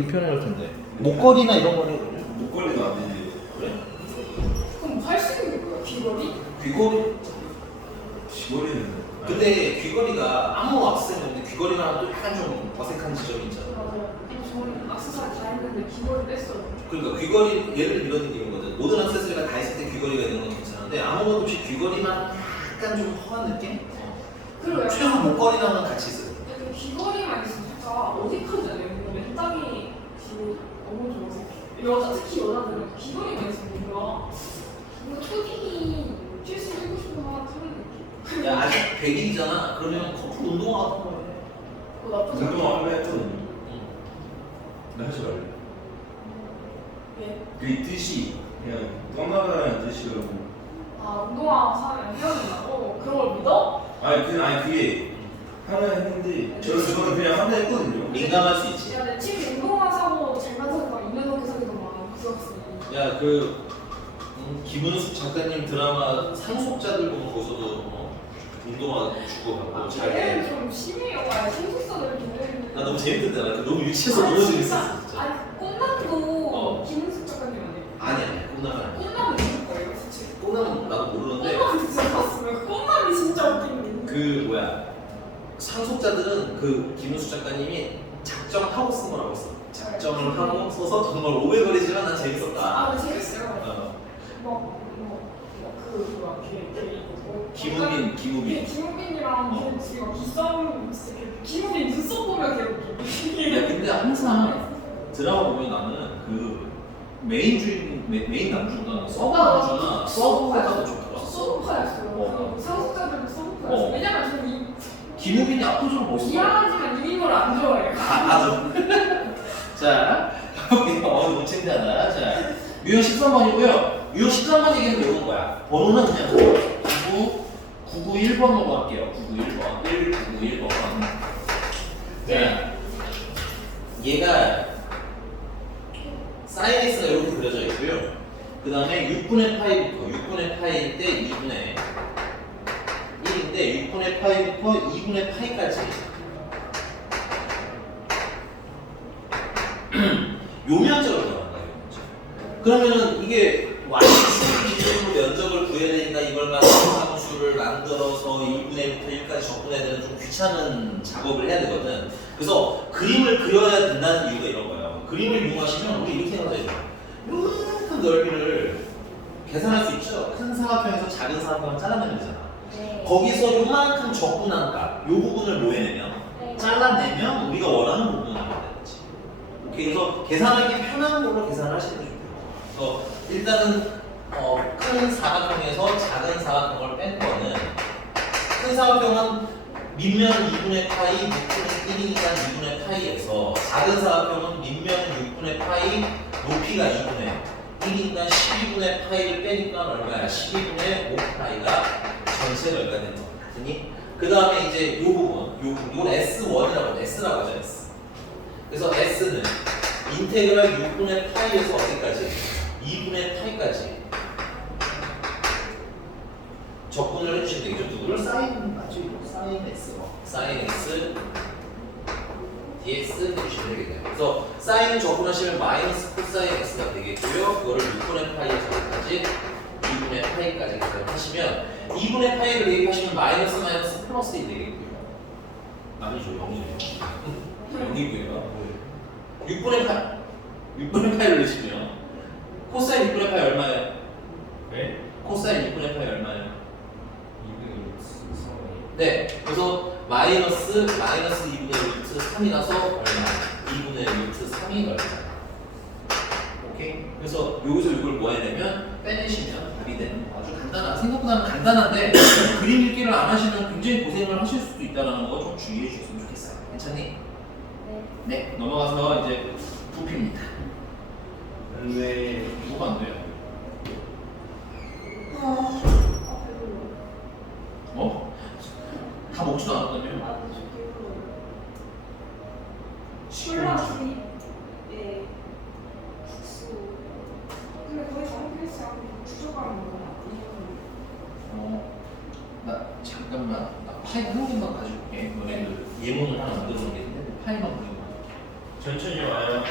불편할 텐데. 목걸이나 이런 거는 목걸이도 안 되지. 그래? 그럼 할 수 있는 게 뭐야? 귀걸이? 귀걸이. 귀걸이는. 근데 귀걸이가 아무 악세는 없는데 귀걸이만 하면 또 약간 좀 어색한 지점이 있잖아. 맞아요. 근데 저는 악세사리 다 했는데 귀걸이 뺐어요. 그러니까 귀걸이 예를 들어 이런 느낌이거든. 모든 악세사리가 다 했을 때 귀걸이가 있는 건 괜찮은데 아무것도 없이 귀걸이만 약간 좀 허한 느낌? 그리고 최소 약간 목걸이랑은 같이 있어요. 약간 귀걸이만 있으면 약간 어색하잖아요. 근데 땅이 귀걸이 너무 좋아서 여자 특히 여자들은 귀걸이만 있으면 뭔가 초딩이 필수 해고 싶은 거 하나 하는 느낌. 야 아직 100일이잖아. 그러면 커플 운동화 같은 거 해. 그거 나쁘지 않아. 운동화 한번 했거든요. 응. 나 하지 말래. 예. 그 뜻이 그냥 떠나가라는 뜻이라고. 아 운동화 사면 헤어진다고? 그런 걸 믿어? 아니 그게 하나 했는데 저는 그냥 하나 했거든요. 민감할 수 있지. 야, 내 친구 운동화 사고 장난사고 인연하게 사귀더만 그 학생이. 야 그 김은숙 작가님 드라마 상속자들 보면 거기서도 운동화 주고받고 잘 걔는 해. 좀 심해요. 아니 생속사들 기다리는. 나 너무 재밌던데. 나 너무 유치해서 너무 재밌었어 진짜. 아니 꽃남도 어. 김은숙 작가님 아니에요? 아니야 꽃나면 아니야. 꽃남은 누굴 거예요, 솔직히? 꽃나면 나도 모르는데 꽃남은 진짜 봤으면 꽃남이 진짜 웃긴 게. 그 뭐야 상속자들은 그 김은숙 작가님이 작정하고 쓴 거라고 했어. 작정을 하고 써서 정말 오글거리지만 난 재밌었다. 아, 근데 재밌어요. 어. 그 뭐야, 걔 김우빈. 김우빈이랑 어. 걔 지금 기싸움 진짜 김우빈 눈썹 보면 걔 웃겨. 야 근데 항상 드라마 보면 나는 그 메인 주인 메인 남주나 서브 남주나 서브가 더 좋더라. 서브파였어요. 어. 그 상속자들도 서브파였어요. 어. 왜냐면 저는 이 김우빈이 압도적으로 멋있어. 미안하지만 유인걸 안 좋아해요. 맞아. 자, 가볼게요. 너무 창피하다. 자, 유형 13번이고요. 유형 13번 얘기는 외우는 거야. 번호는 그냥 991번으로 할게요. 991번. 1991번. 자, 얘가 사인X가 이렇게 그려져 있고요. 그 다음에 6분의 파이부터 6분의 파이일 때 2분의 1인데 6분의 파이부터 2분의 파이까지 요 면적을 구한다. 그러면은 이게 y축 기준으로 면적을 구해야 되니까 이걸 가지고 함수를 만들어서 2분의 1부터 1까지 적분해야 되는 좀 귀찮은 작업을 해야 되거든. 그래서 그림을 그려야 된다는 이유가 이런 거예요. 그림을 이용하시면 우리 이렇게 생각해야 돼요. 요만큼 넓이를 계산할 수 있죠. 큰 사각형에서 작은 사각형을 잘라내면 되잖아. 네. 거기서 요만큼 적분한 값, 요 부분을 뭐 해내면 네. 잘라내면 우리가 원하는 부분을 하면 되지. 오케이, 그래서 계산하기 편한 걸로 계산을 하시는 게 좋아요. 그래서 일단은 큰 사각형에서 작은 사각형을 뺀 거는 큰 사각형은 밑면은 2분의 파이, 높이는 1이니까 2분의 파이에서 작은 사각형은 밑면은 6분의 파이, 높이가 2분의 1이니까 12분의 파이를 빼니까 얼마야? 12분의 5파이가 전체 넓이가 되는 거 같으니 그 다음에 이제 요 부분, 이건 S1이라고 하죠. S라고 하죠. S. 그래서 S는 인테그랄 6분의 파이에서 어디까지? 2분의 파이까지 적분을 해주시면 되겠죠. 누구를? 사인 맞죠? 사인 X로 사인 X dx 해주시면 되겠네요. 그래서 사인을 적분하시면 마이너스 코사인 X가 되겠고요. 그거를 6분의 파이에서 어디까지? 2분의 파이까지 계산하시면 2분의 파이를 대입하시면 마이너스 플러스이 되겠고요. 아니죠, 0이에요. 0이고요. 6분의 파이를 넣으시면 코사인 6분의 파이 얼마예요? 네? 코사인 6분의 파이 얼마예요? 2분의 네, 그래서 마이너스 2분의 루트 3이 나서 얼마? 2분의 루트 3이 얼마? 오케이? 그래서 여기서 이걸 뭐 해내면 빼내시면 답이 되는 아주 간단한, 생각보다는 간단한데 그림 읽기를 안 하시면 굉장히 고생을 하실 수도 있다는 거 좀 주의해 주셨으면 좋겠어요. 괜찮니? 네. 네, 넘어가서 이제 부피입니다. 근데 뭐가 안 돼요? 아, 배불러. 어? 다 먹지도 않았다며? 아, 저 배불러요. 시끄러워. 콜라 예. 국수. 근데 거의 다 먹겠어요. 부족하면 먹어요. 나 잠깐만 나 파일 한 개만 가지고 올게. 너네들 예문을 하나 만들어 놓겠는데 파일만 가지고 천천히 와요.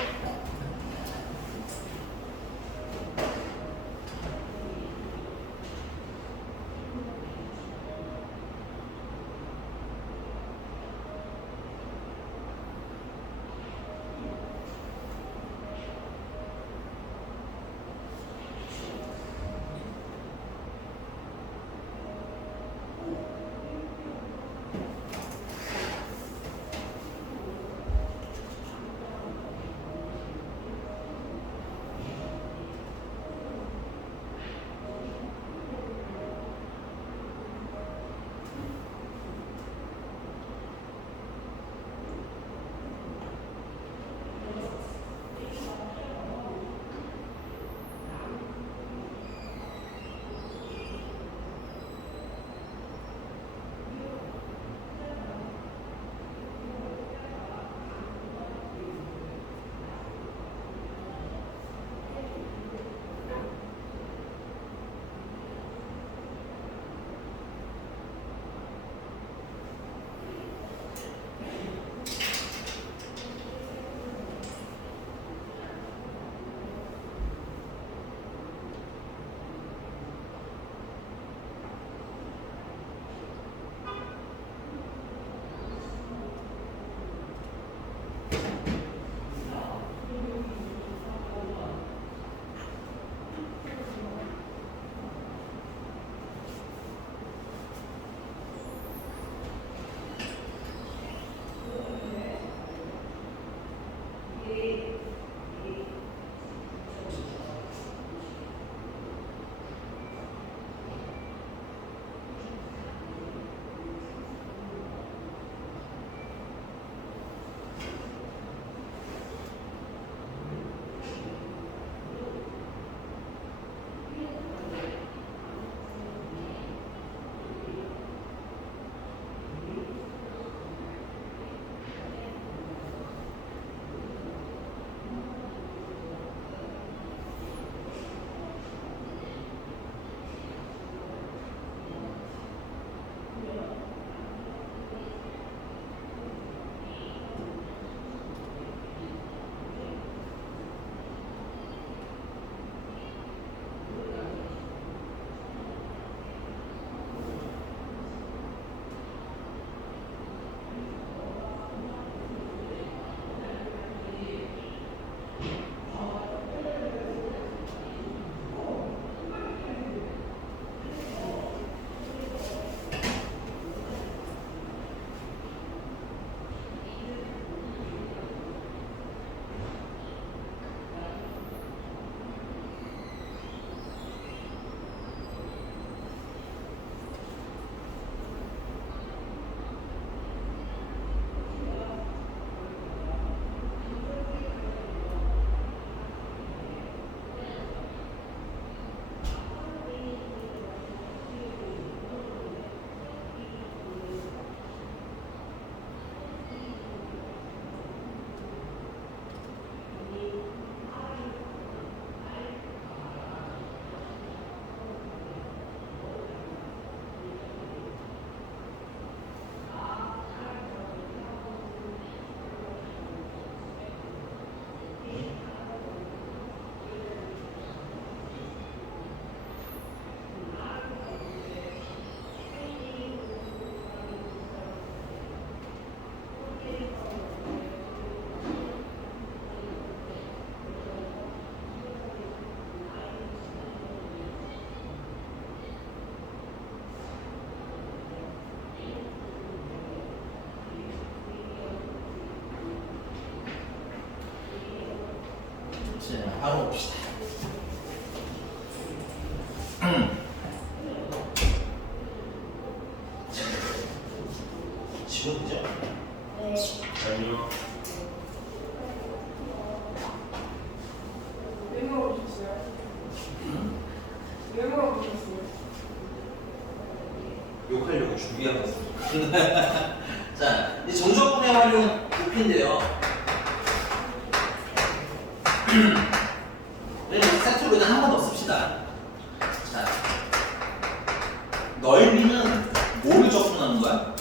자, 바로 봅시다. 지금 되죠? 네. 아니요. 왜 물어보셨어요? 왜 물어보셨어요? 욕하려고 준비하고 있습니다. 자, 이제 정적분의 활용 부피인데요. 세트로 그냥 한 번 더 씁시다. 자, 넓이는 뭐를 적분하는 거야?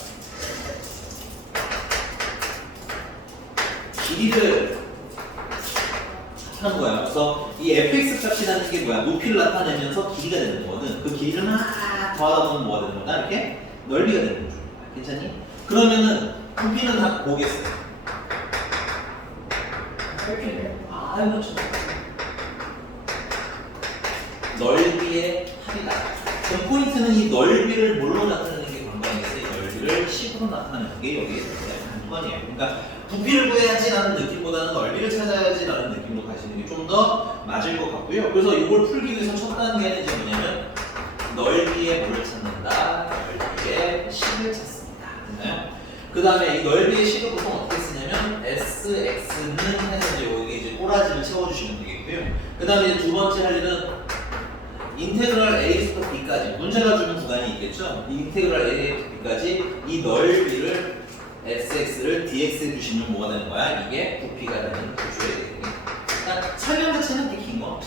길이를 하는 거야. 그래서 이 fx 값이라는 게 뭐야? 높이를 나타내면서 길이가 되는 거거든. 그 길이를 막 더하다 보면 뭐가 되는 거다? 이렇게 넓이가 되는 거죠. 괜찮니? 그러면은 부피는 다 뭐겠어? 그렇죠. 넓이의 합이다. 그럼 포인트는 이 넓이를 뭘로 나타내는 게 관건이겠어요? 이 넓이를 10으로 나타내는 게 여기에 관건이에요. 그러니까 부피를 구해야지라는 느낌보다는 넓이를 찾아야지라는 느낌으로 가시는 게 좀 더 맞을 것 같고요. 그래서 이걸 풀기 위해서 첫 단계는 이제 뭐냐면 넓이의 뭐를 찾는다? 넓이의 10을 찾습니다. 됐나요? 그 다음에 이 넓이의 10을 보통 어떻게 쓰냐면 SX는 해서 이제 여기 이제 꼬라지를 채워주시면 되겠고요. 그 다음에 두 번째 할 일은 인테그랄 A부터 B까지 문제가 주는 구간이 있겠죠? 이 인테그랄 A부터 B까지 이 넓이를 SX를 DX에 주시면 뭐가 되는 거야? 이게 부피가 되는 구조에 되겠네. 그러니까 설명 자체는 되게 긴 거.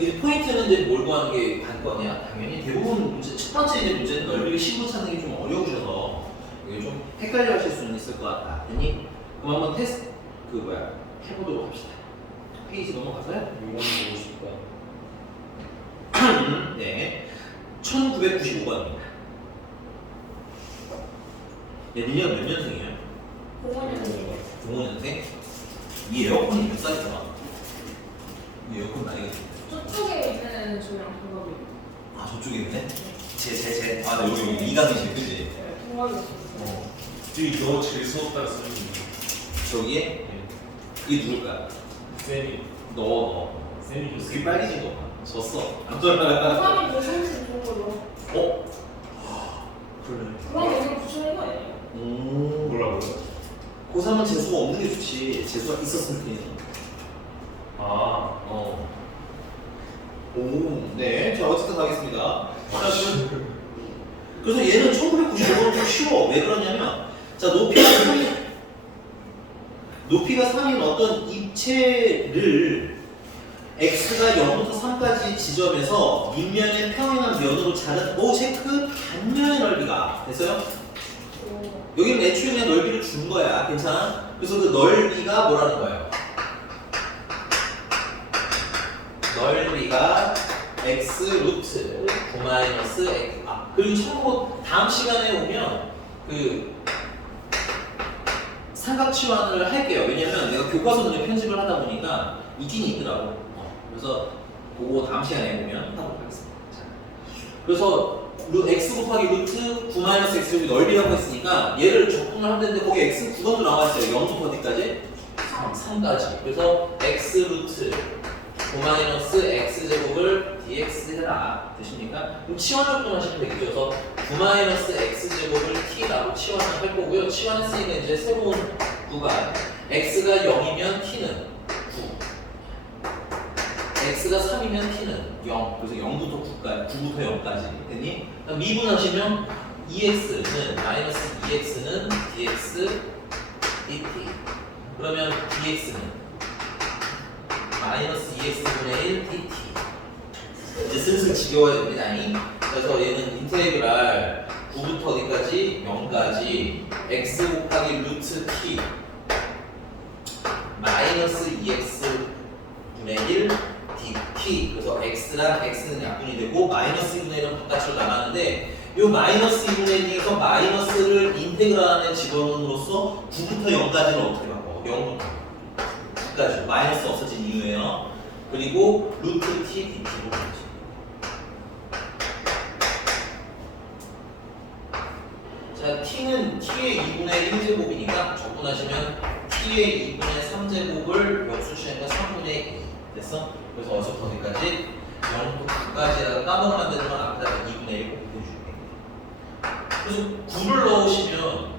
이제 포인트는 이제 뭘 구하는 게 관건이야? 당연히 대부분 문제, 첫 번째 이제 문제는 넓이를 10으로 찾는 게 좀 어려우셔서 이게 좀 헷갈려 하실 수는 있을 것 같다. 그럼 한번 테스트, 해보도록 합시다. 페이지 넘어가서요? 이건 보고 싶다. 네. 1995번입니다. 얘는요, 몇 년생이에요? 05년생. 05년생? 이 에어컨이 몇 살이야? 이 에어컨 나이가 저쪽에 있는 저희랑 동갑이에요. 아, 저쪽에 있네? 아, 네, 여기 이강이지, 그지? 네, 동갑이었어요. 저기 너 제일 수업 따라 쓰는 저기에? 이게 누굴까? 쌤이 너. 쌤이 귀 줬어요. 빨개진 거 봐. 졌어. 고3이 고성신 좋은 거죠. 어? 그러네. 그럼 여기로 붙이는 거 아니에요? 뭐라고요? 고3은 재수가 없는 게 좋지. 재수가 있었을 때는. 아, 네. 자, 어쨌든 가겠습니다. 자, 그래서 얘는 1995는 좀 쉬워. 왜 그러냐면, 자, 높이가 3인 어떤 입체를 x가 0부터 3까지 지점에서 밑면의 평행한 면으로 자른 체크 단면의 넓이가 됐어요? 여기는 애초에 그냥 넓이를 준 거야. 괜찮아? 그래서 그 넓이가 뭐라는 거예요? 넓이가 x 루트 9 마이너스 x. 그리고 참고로 다음 시간에 오면 그 삼각치환을 할게요. 왜냐면 내가 교과서 문제 편집을 하다 보니까 있긴 있더라고. 그래서 그거 다음 시간에 보면 하도록 하겠습니다. 자, 그래서 x 곱하기 루트 9 마이너스 x 여기 넓이라고 했으니까 얘를 적분을 하면 되는데 거기 x 9번도 나와 있어요. 0부터 어디까지? 3까지. 그래서 x 루트 9 마이너스 x 제곱을 dx 해라. 되십니까? 그럼 치환 적분하시면 되겠죠. 그래서 9 마이너스 x 제곱을 t라고 치환을 할 거고요. 치환했으니까 이제 새로운 구간 x가 0이면 t는 9, x가 3이면 t는 0. 그래서 0부터 9까지, 9부터 0까지 됐니? 그럼 미분하시면 2x는 마이너스 2x는 dx dt. 그러면 dx는 마이너스 2x분의 1 dt. 이제 슬슬 지겨워야 됩니다. 그래서 얘는 인테그랄 9부터 어디까지? 0까지 x 곱하기 루트 t 마이너스 2x분의 1 dt. 그래서 x랑 x는 약분이 되고 마이너스 2분의 1은 바깥으로 나가는데 이 마이너스 2분의 1에서 마이너스를 인테그랄 안에 집어넣음으로써 9부터 0까지는 어떻게 바꿔? 0부터 까지 마이너스 없어진 이유예요. 그리고 루트 t dt로 가죠. 자, t는 t의 2분의 1제곱이니까 적분하시면 t의 2분의 3제곱을 역수시하니까 3분의 됐어? 그래서 어디서부터 어디까지? 0부터 9까지에다가 까먹으면 안 되는 건 앞에다가 2분의 1 곱해줄게. 그래서 9를 넣으시면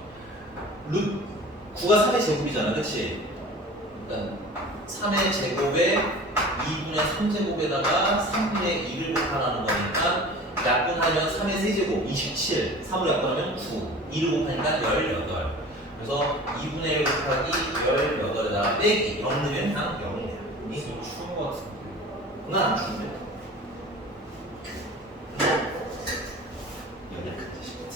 9가 3의 제곱이잖아, 그치? 그러니까 3의 제곱에 2분의 3제곱에다가 3분의 2를 곱하라는 거니까 약분하면 3의 세제곱 27, 3을 약분하면 9, 2를 곱하니까 18. 그래서 2분의 1 곱하기 18에다가 빼기 0 넣으면 그냥 0이야. 이거 추운 거 같은데. 그건 안 주는데. 연약한 자식 같은.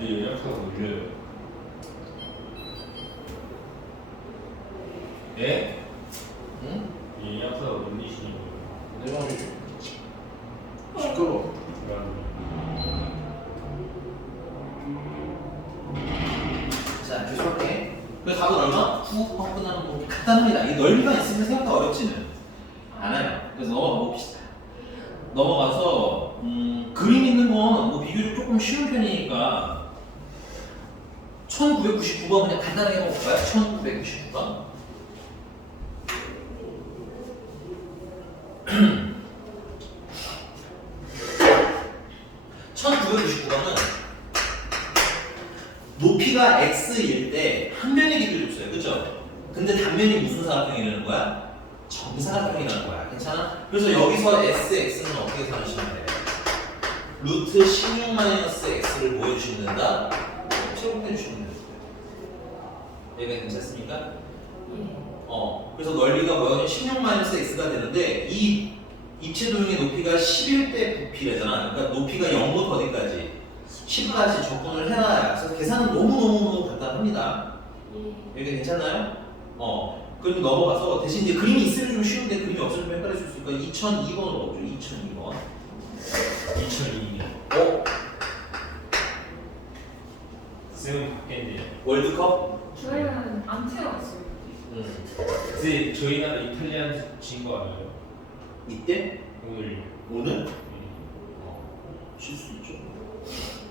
이 연약사가 올려요. 예? 응? 이 연약사가 올리시는 거예요. 내가 시끄러워. 자, 계속할게. 그래서 답은 얼마? 9 하고 끝나는 거 간단합니다. 이 넓이가 있으면 생각보다 어렵지는 않아요. 그래서 넘어가 봅시다. 넘어가서 그림 있는 건 뭐 비교적 조금 쉬운 편이니까 1999번 그냥 간단하게 해볼까요? 1999번. 높이가 x일 때 한 면의 길이를 줬어요. 그죠? 근데 단면이 무슨 사각형이라는 거야? 정사각형이라는 거야. 괜찮아? 그래서 여기서 sx는 어떻게 사시면 돼? 루트 16-x를 보여주시면 된다? 제곱해 주시면 돼요. 여기가 괜찮습니까? 그래서 넓이가 뭐야? 16-x가 되는데 이 입체 도형의 높이가 11대 부피래잖아. 그러니까 높이가 0부터 어디까지? 10까지 접근을 해놔야. 그래서 계산은 너무너무 간단합니다. 여기 괜찮나요? 그럼 넘어가서 대신 이제 그림이 있으면 좀 쉬운데 그림이 없으면 헷갈릴 수 있으니까 2002번으로 가보죠. 2002번. 2002년. 쌤은 바뀌었네요. 월드컵? 저희는 안 태어났어요. 근데 저희 나라 이탈리아한테 진 거 알아요? 이때? 오늘. 오늘? 질 수 있죠.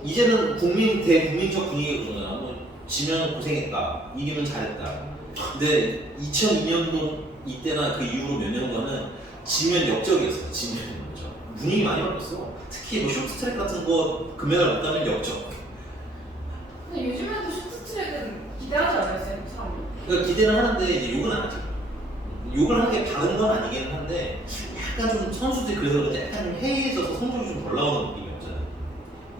이제는 대국민적 분위기가 그러잖아. 뭐 지면 고생했다, 이기면 잘했다. 근데 2002년도 이때나 그 이후로 몇 년간은 지면 역적이었어. 지면 역적. 분위기 많이 바뀌었어. 특히 뭐 쇼트트랙 같은 거 금메달 못 따면 역적. 근데 요즘에도 쇼트트랙은 기대하지 않아요, 사람이? 그러니까 기대는 하는데 이제 욕은 안 하지. 욕을 하는 게 바른 건 아니긴 한데 약간 좀 선수들이 그래서 그런지 약간 좀 해이해져서 성적이 좀 덜 나오는 느낌이 없잖아요.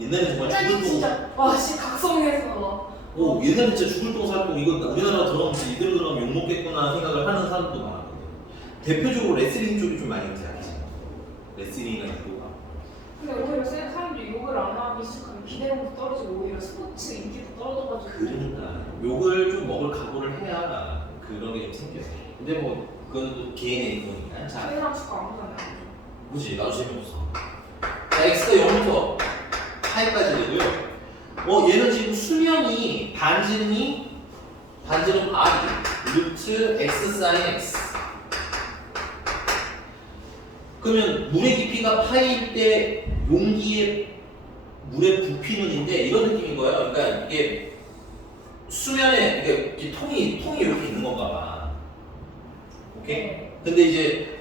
옛날에 정말 죽을 똥 진짜 와씨 각성해서 옛날에 진짜 죽을 똥 살고 이거 우리나라 들어가면 이대로 들어가면 욕 먹겠구나 생각을 하는 사람도 많았거든. 대표적으로 레슬링 쪽이 좀 많이 있지. 레슬링이나 유도가. 근데 오히려 사람들이 욕을 안 하기 시작하면 기대감도 떨어지고 오히려 스포츠 인기도 떨어져가지고 그러니까 욕을 좀 먹을 각오를 해야 그런 게 좀 생겨요. 근데 뭐 그건 또 개인의 거니까. 자, 사람 수가 안 보잖아요. 그치, 나도 재미없어. 자, x가 0부터 파이까지 되고요. 얘는 지금 수면이 반지름이 반지름 r이 루트 x 사인 x. 그러면 물의 깊이가 파이일 때 용기의 물의 부피는인데 이런 느낌인 거예요. 그러니까 이게 수면에 이게 통이 이렇게 있는 건가 봐. 오케이? 근데 이제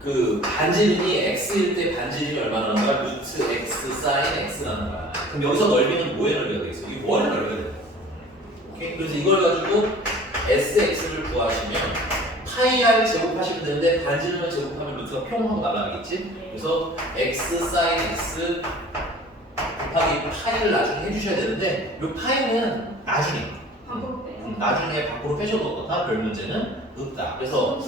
그 반지름이 x일 때 반지름이 얼마나 나는 거야? 루트 x 사인 x라는 거야. 그럼 여기서 넓이는 뭐의 넓이가 되겠어? 이게 뭐의 넓이가 되겠어? 오케이? 그래서 이걸 가지고 sx를 구하시면 파이 r 제곱하시면 되는데 반지름을 제곱하면 루트가 평하고 날아가겠지? 그래서 x 사인 x 곱하기 파이를 나중에 해주셔야 되는데 이 파이는 나중에 밖으로 빼요. 나중에 밖으로 빼셔도 어떻다? 별 문제는 없다. 그래서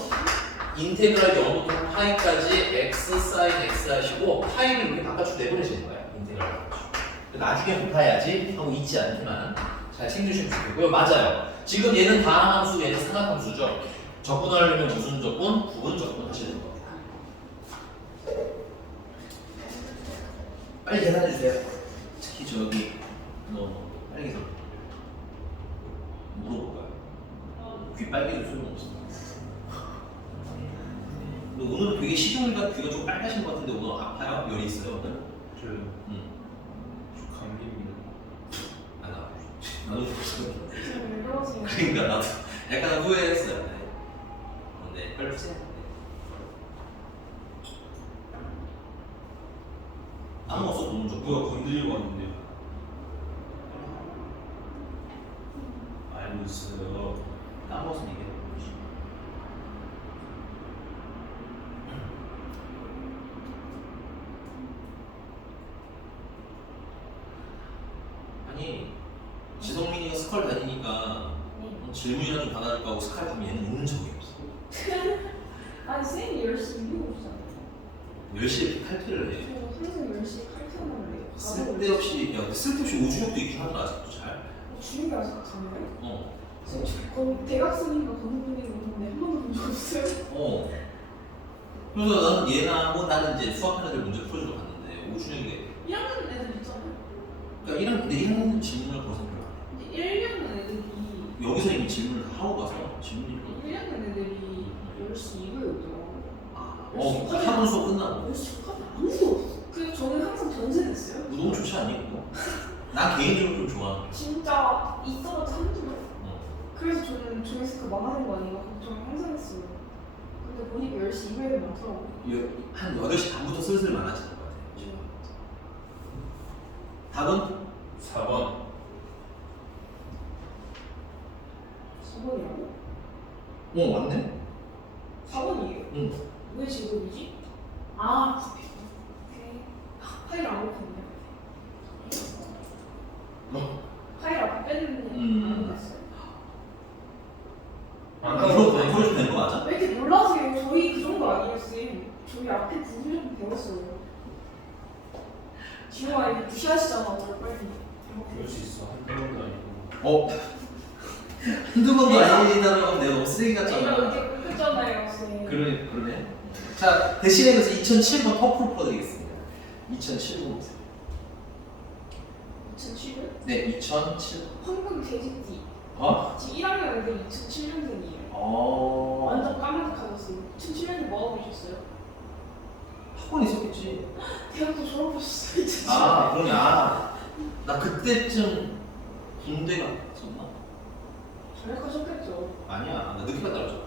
인테그랄 0부터 파이까지 x 사인 x 하시고 파이를 이렇게 바깥으로 내보내시는 거예요. 인테그랄 바깥으로. 나중에 곱해야지 하고 잊지 않지만 잘 챙겨주시면 좋겠고요. 맞아요. 지금 얘는 다항함수, 얘는 삼각함수죠. 적분하려면 무슨 적분? 부분 적분 하시는 겁니다. 빨리 계산해 주세요. 특히 저기 빨리 계산. 물어볼까요? 귀 빨개도 소용없어. 오늘은 되게 시종일관 귀가 좀 빨개진 것 같은데 오늘 아파요? 열이 있어요 오늘? 저요. 저 감기입니다. 나도 없어. 지금 왜 그러세요? 그러니까 나도 약간 후회했어요. 네, 빨리 푸세요. 네. 아무 없어 보는 적. 누가 건드리고 왔는데요. 알고 있어요. 아무 없으면 이게. 아니 지성민이가 스컬 다니니까 질문이나 좀 받아줄까 하고 스컬 가면 얘는 웃는 적이 없어. 아니 쌤이 10시 이기고 오시잖아요. 10시에 칼퇴를 해. 저 항상 10시에 칼퇴하는데 쓸데없이, 야, 근데 쓸데없이 오주력도 있긴 하더라, 아직도 잘. 주인이 아직 가나요? 어. 저 대학생인가 건너편에 오는데 한 번도 본 적 없어요. 어. 그래서 나는 얘나 뭐 나는 이제 수학하는 애들 문제 풀어주러 갔는데 오주력이 1학년 애들 있잖아요. 그러니까 내 1학년 질문을 벌써 별로 안 근데 1학년 애들이 해. 여기서 이미 질문을 다 하고 가서 질문이 별로 1학년 애들이 10시 이후에 오더라고요. 하는 수업 끝나고. 10시 초까지 아무도 없어. 그래서 저는 항상 전세냈어요. 너무 좋지 않니 그거? 난 개인적으로 좀 좋아. 진짜 있어봤자 한두 명. 어. 그래서 저는 조회스크 망하는 거 아닌가 걱정을 항상 했어요. 근데 보니까 10시 이후에 많더라고요. 한 8시 반부터 슬슬 많아지는 것 같아. 답은? 4번. 4번이라고? 맞네? 4번이에요? 응. 왜 지금이지? 아, 오케이. 파일 안 오픈이야. 파일 앞에 뺐는데 안 됐어요. 안 풀어주면 되는 거 맞아? 왜 이렇게 놀라세요? 저희 그 정도 아니에요, 쌤. 저희 앞에 부분 좀 배웠어요. 지호아 이거 무시하시잖아, 오늘 빨리. 그럴 수 있어. 한두 번도 아니고. 한두 번도 아니다면 내가 너무 쓰레기 이거 같잖아. 이렇게 끊겼잖아요, 쌤. 그러네. 자, 대신에 그래서 2007번 터프로 풀어드리겠습니다. 2007번 보세요. 2007년? 네, 2007. 황금 돼지띠. 어? 지금 1학년 애들 2007년생이에요. 어. 완전 까마득하셨어요. 2007년에 뭐 하고 계셨어요? 학원 있었겠지. 대학도 졸업하셨어요, 2007년에. 그러면 나 그때쯤 군대 갔었나? 전역하셨겠죠. 아니야, 나 늦게 갔다 왔잖아.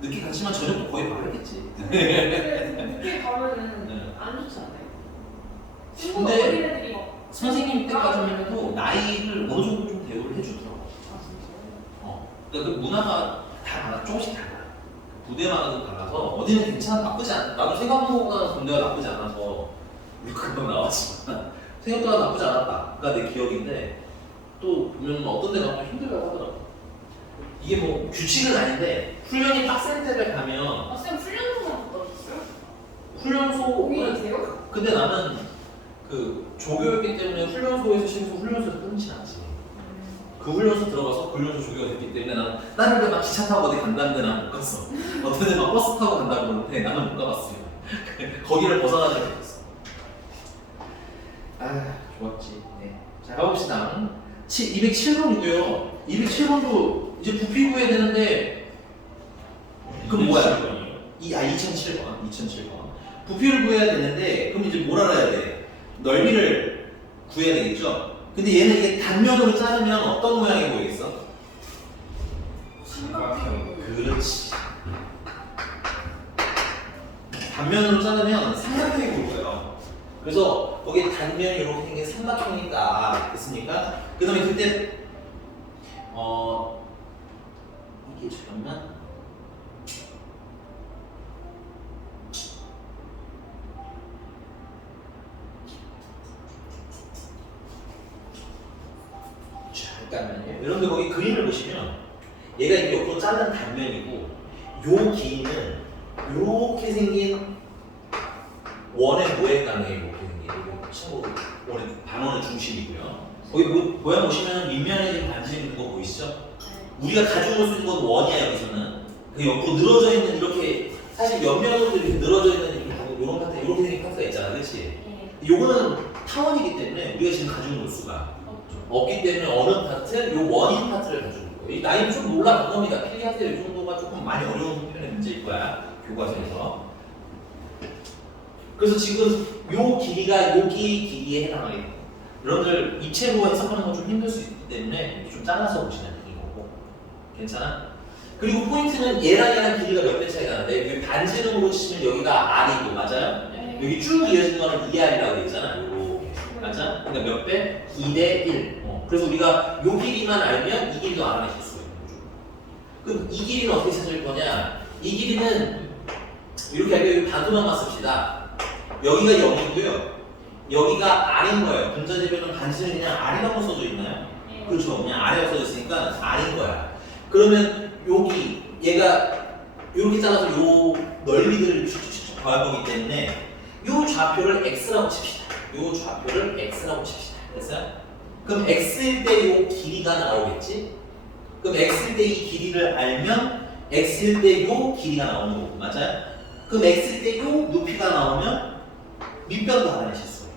늦게 갔지만 저녁도 거의 바랬겠지. 근데 늦게 가면은 네. 안 좋지 않아요? 근데 친구가 어린애들이 막 선생님 때까지만 해도 나이를 어느 정도 좀 대우를 해주더라고. 아 진짜요? 그러니까 그 문화가 다 달라, 조금씩 달라. 부대마다도 달라서 어디는 괜찮아, 나쁘지 않아. 나도 생각보다 군대가 나쁘지 않아서 금방 나왔지만 생각보다 나쁘지 않았다가 내 기억인데 또 보면 어떤 데 가면 힘들다고 하더라고. 이게 뭐 규칙은 아닌데 훈련이 빡센 데를 가면 아 쌤 훈련소만 갔다 오셨어요? 훈련소 공인이세요? 근데 나는 그 조교였기 때문에 훈련소에서 쉬면서 훈련소에서 끊지 않지. 그 훈련소 들어가서 그 훈련소 조교가 됐기 때문에 나는 다른 데막 기차 타고 어디 간다는데 나는 못 갔어. 어떤 데막 버스 타고 간다고 그러는데 나는 못 가봤어요. 거기를 벗어나지 못했어. 좋았지. 네. 자, 가봅시다. 207번이고요. 207번도 이제 부피 구해야 되는데 그럼 뭐야? 2007번. 부피를 구해야 되는데 그럼 이제 뭘 알아야 돼? 넓이를 구해야 되겠죠? 근데 얘는 이게 단면으로 자르면 어떤 모양이 보이겠어? 삼각형. 그렇지. 단면으로 자르면 삼각형이 보여요. 그래서 거기에 단면이 이렇게 생긴 삼각형이 딱 됐으니까 그 다음에 그때 이게 잠깐만 잠깐만요. 여러분들 거기 그림을 보시면 얘가 이렇게 옆으로 자른 단면이고 요 길이는 이렇게 생긴 원의 모양강에 이렇게 생긴 요 친구 원의 반원의 중심이고요. 거기 모양 보시면 밑면에 지금 반지 있는 거 보이시죠? 우리가 가지고 올 수 있는 건 원이야 여기서는. 그 옆으로 늘어져 있는 이렇게 사실 옆면으로 이렇게 늘어져 있는 이런 파트 이렇게 생긴 파트가 있잖아, 그렇지? 요거는 타원이기 때문에 우리가 지금 가지고 올 수가 없기 때문에 어느 파트? 요 원인 파트를 가지고 올 거예요. 이 나이는 좀 놀라운 겁니다. 필기하세요. 이 정도가 조금 많이 어려운 편의 문제일 거야. 교과서에서. 그래서 지금 요 길이가 여기 길이에 해당하겠고 여러분들 입체로 해석하는 건 좀 힘들 수 있기 때문에 좀 잘라서 보시는 얘기인 거고 괜찮아? 그리고 포인트는 얘랑 길이가 몇 배 차이가 나는데 여기 반지름으로 치면 여기가 R이고 맞아요? 네. 여기 쭉 이어지는 거는 2R이라고 돼 있잖아. 요렇게. 맞아? 그러니까 몇 배? 2대 1. 그래서 우리가 요 길이만 알면 이 길이도 알아내실 수가 있는 거죠. 그럼 이 길이는 어떻게 찾을 거냐? 이 길이는 이렇게 할게요. 반도막만 씁시다. 여기가 0이고요. 여기가 R인 거예요. 분자대변은 반지는 그냥 R이라고 써져 있나요? 네. 그렇죠. 그냥 R이라고 써져 있으니까 R인 거야. 그러면 여기 얘가 이렇게 잘라서 요 넓이들을 쭉쭉쭉 더할 거기 때문에 요 좌표를 X라고 칩시다. 요 좌표를 X라고 칩시다. 됐어요? 그럼 X일 때 요 길이가 나오겠지? 그럼 X일 때 이 길이를 알면 X일 때 요 길이가 나오는 거고 맞아요? 그럼 X일 때 요 높이가 나오면 밑변도 알아내실 수 있어요.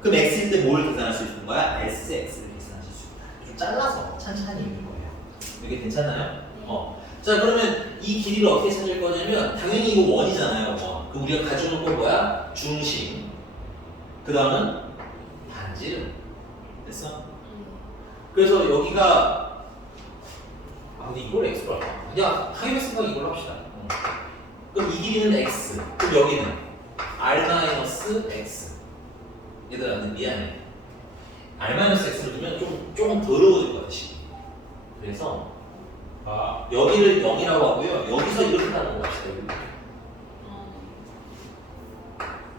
그럼 X일 때 뭘 계산할 수 있는 거야? SX를 계산하실 수 있다. 좀 잘라서 찬찬히 읽는 거예요. 이게 괜찮나요? 자 그러면 이 길이를 어떻게 찾을 거냐면 당연히 이거 원이잖아요. 원. 그럼 우리가 가져온 건 뭐야? 중심. 그 다음은 반지름. 됐어? 그래서 여기가 근데 이걸 x로 할까? 그냥 하이맥스가 이걸로 합시다. 그럼 이 길이는 x. 그럼 여기는 r-x. 얘들아 근데 미안해. r-x를 두면 조금 더러워질 것 같아 식이. 그래서 여기를 0이라고 하고요. 여기서 이렇게 가는 거 합시다. 여기.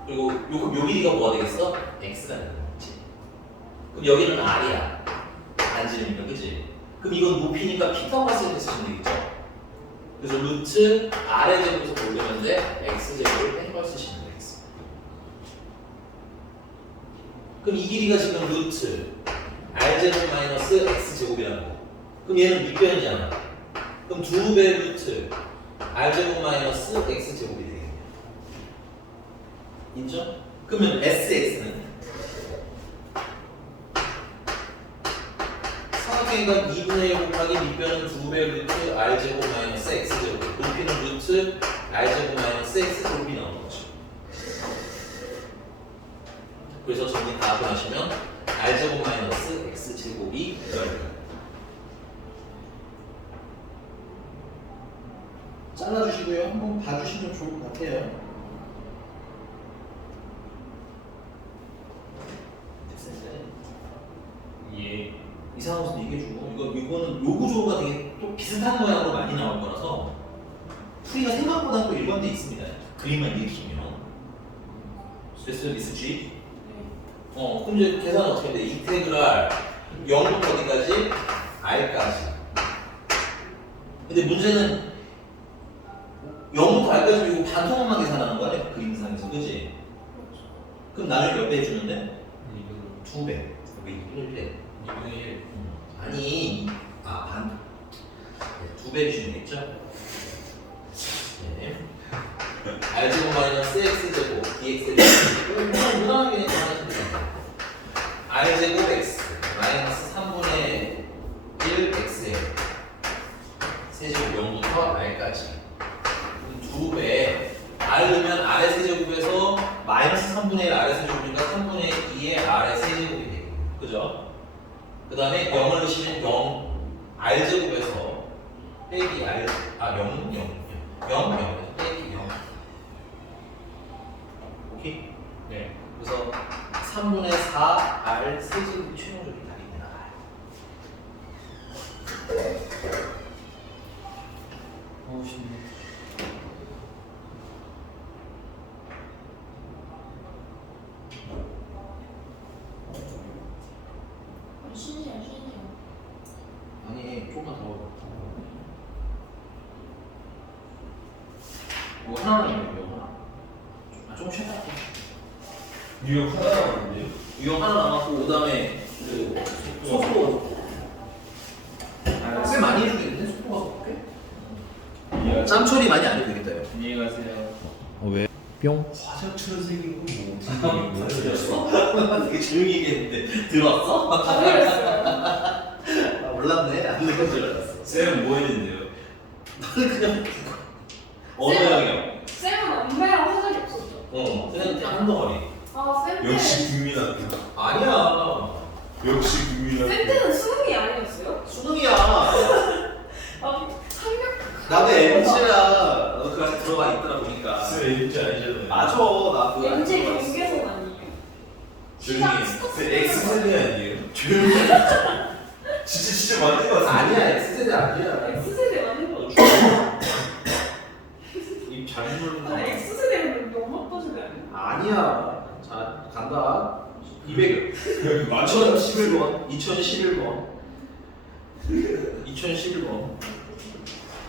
그리고 요 길이가 뭐가 되겠어? x가 되는 거지. 그럼 여기는 r이야. 반지름이니까 그치? 그럼 이건 높이니까 피타고라스를 쓰시면 되겠죠? 그래서 루트 r의 제곱에서 보려면 돼 x제곱을 뺀 걸 쓰시면 되겠습니다. 그럼 이 길이가 지금 루트 r제곱 마이너스 x제곱이라는 거. 그럼 얘는 밑변이잖아. 그럼 2배 루트 r제곱 마이너스 x제곱이 되겠네요. 인정? 그러면 sx는 삼각형이니까 2분의 1 곱하기 밑변은 2배 루트 r제곱 마이너스 x제곱, 높이는 루트 r제곱 마이너스 x제곱이 나오는 거죠. 그래서 정리 다 하고 나시면 r제곱 마이너스 x제곱이 열려요. 잘라주시고요. 한번 봐주시면 좋을 것 같아요. 예. 이상한 것은 얘기해주고 이거는 요 구조가 되게 또 비슷한 모양으로 많이 나올 거라서 풀이가 생각보다 또 일관돼 있습니다. 그림만 읽히면 됐어요, 미스 G? 그럼 이제 계산은 어떻게 돼? 인테그랄 0부터 어디까지? R까지. 근데 문제는 0부터 R까지 이거 반통합만 계산하는 거야, 그림상에서, 그지? 그럼 나중에 몇 배 해주면 돼? 2배. 왜 2분의 1해? 2분의 1. 아니, 반. 네, 2배 해주시면 되겠죠? 네. R제곱 마이너스 X제곱, DX를 무난하게 계산하시면 됩니다. R제곱 X 마이너스 3분의 1 X에 세제곱 0부터 R까지 2배 R 넣으면 R의 세제곱에서 마이너스 3분의 1 R의 세제곱이니까 3분의 2의 R의 세제곱이 되고 그죠? 그 다음에 0을 넣으시면 0 R제곱에서 빼기 R 0 빼기 0 오케이? 네. 그래서 3분의 4 R 세제곱이 최종적인 답입니다. 쉽네. 신이야. 아니 조금만 더. 이거 하나만 이거 하나. 조금 쉬었다 할게. 뉴욕 하나 남았는데요? 이거 하나 남았고 그다음에 그 소스로 꽤 많이 해주겠는데 소스가 꽤? 짬 처리 많이 안 해도 되겠다. 요. 안녕히 가세요. 왜? 뿅. 화장처럼 생긴 건 뭐 어떻게 들었어? 되게 조용히 얘기했는데 들었어? 다 그랬어요. 아, 몰랐네. 안 들은 줄 알았어. 쌤 뭐 했는데요? 나는 그냥 언어형이요. 쌤은 엄매랑 화장이 없었죠. 그냥 한 덩어리. 쌤 때는 국민학교. 아니야. 역시 국민학교. 쌤 때는 수능이 아니었어요? 수능이야. 학력 나도 MG라 나도 그 안에 들어가 있더라 보니까. 쌤 M자 아니잖아요. 맞아 나그 안에 MG 들어가 있어. 경계선 아니에요? 조용히 쌤 X세대 아니에요? 조용히 진짜 맞는 거 같아. 아니야 X세대 아니야. X세대 맞는 거 같아. 이 잘못 아, X세대는 너무 아빠 세대 아니야? 아니야. 자 간다. 200. 맞춰. 2011번. 2011번. 2011번.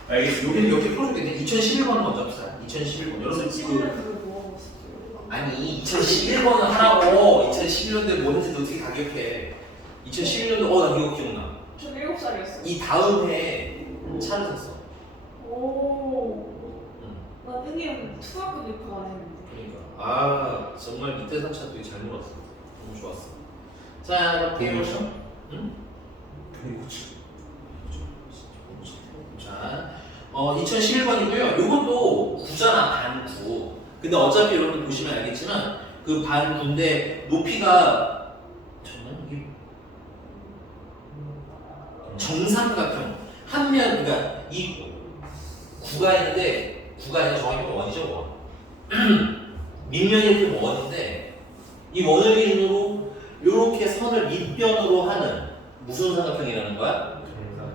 알겠어. 여기 풀어주겠네. 2011번은 먼저 합시다. 2011번. 여러분 친구는 그 그거 뭐 하고 싶어요? 아니 2011번을 하라고. 2011년도에 뭐였는지 너 어떻게 다 기억해? 2011년도 나 이거 기억나. 저 7살이었어요. 이 다음 해에 차를 샀어. 오. 응. 나 은희는 초등학교 입학 안 했는데. 그러니까 아 정말 밑에 산차 되게 잘 놀았어. 너무 좋았어. 자 동물원? 응? 동고치. 자 2011번이고요. 요것도 구잖아 반구. 근데 어차피 여러분 보시면 알겠지만 그 반구인데 높이가 정말 이게 정삼각형 한 면 그러니까 이 구가 있는데 구가 아니라 정확히 원이죠 원. 밑면이 이렇게 원인데 이 원을 기준으로 이렇게 선을 밑변으로 하는 무슨 삼각형이라는 거야?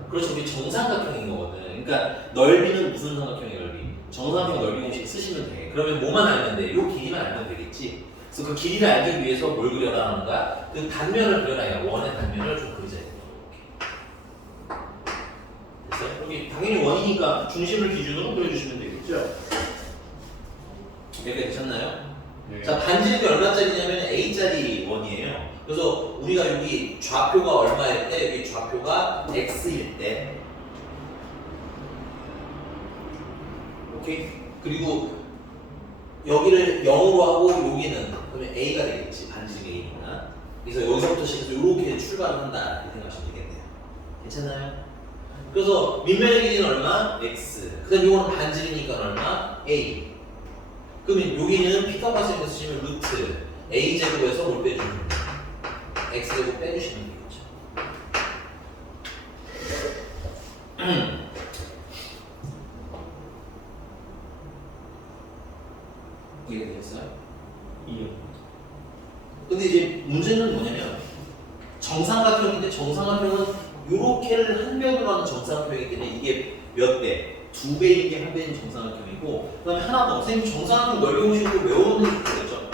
그렇죠. 우리 정삼각형인 거거든. 그러니까 넓이는 무슨 삼각형의 넓이? 정삼각형 넓이 공식 쓰시면 돼. 그러면 뭐만 알면 돼? 요 길이만 알면 되겠지. 그래서 그 길이를 알기 위해서 뭘 그려라 하는 거야? 그 단면을 그려라. 야. 원의 단면을 좀 그리자. 됐어요? 여기 당연히 원이니까 중심을 기준으로 그려주시면 되겠죠. 여기가 되셨나요? 네. 자, 반지름이 얼마짜리냐면 A짜리 원이에요. 그래서 우리가 여기 좌표가 얼마일 때, 여기 좌표가 X일 때, 오케이? 그리고 여기를 0으로 하고 여기는 그러면 A가 되겠지. 반지름 A니까. 그래서 여기서부터 시작해서 이렇게 출발을 한다. 이렇게 생각하시면 되겠네요. 괜찮나요? 그래서 밑면의 길이는 얼마? X. 그 다음 이거는 반지름이니까 얼마? A. 그러면 여기는 피타고라스에서 쓰시면 루트 a제곱에서 뭘 빼주면 돼요? x제곱 빼주시면 되겠죠. 이해되겠어요? 이요. 근데 이제 문제는 뭐냐면 정삼각형인데 정삼각형은 요렇게를 한 변으로 하는 정삼각형이기 때문에 이게 몇 배? 2배인 게 한 배인 정삼각형이고 그 다음에 하나 더 선생님 정삼각형 넓이 공식으로 외워놓는 게 있겠죠.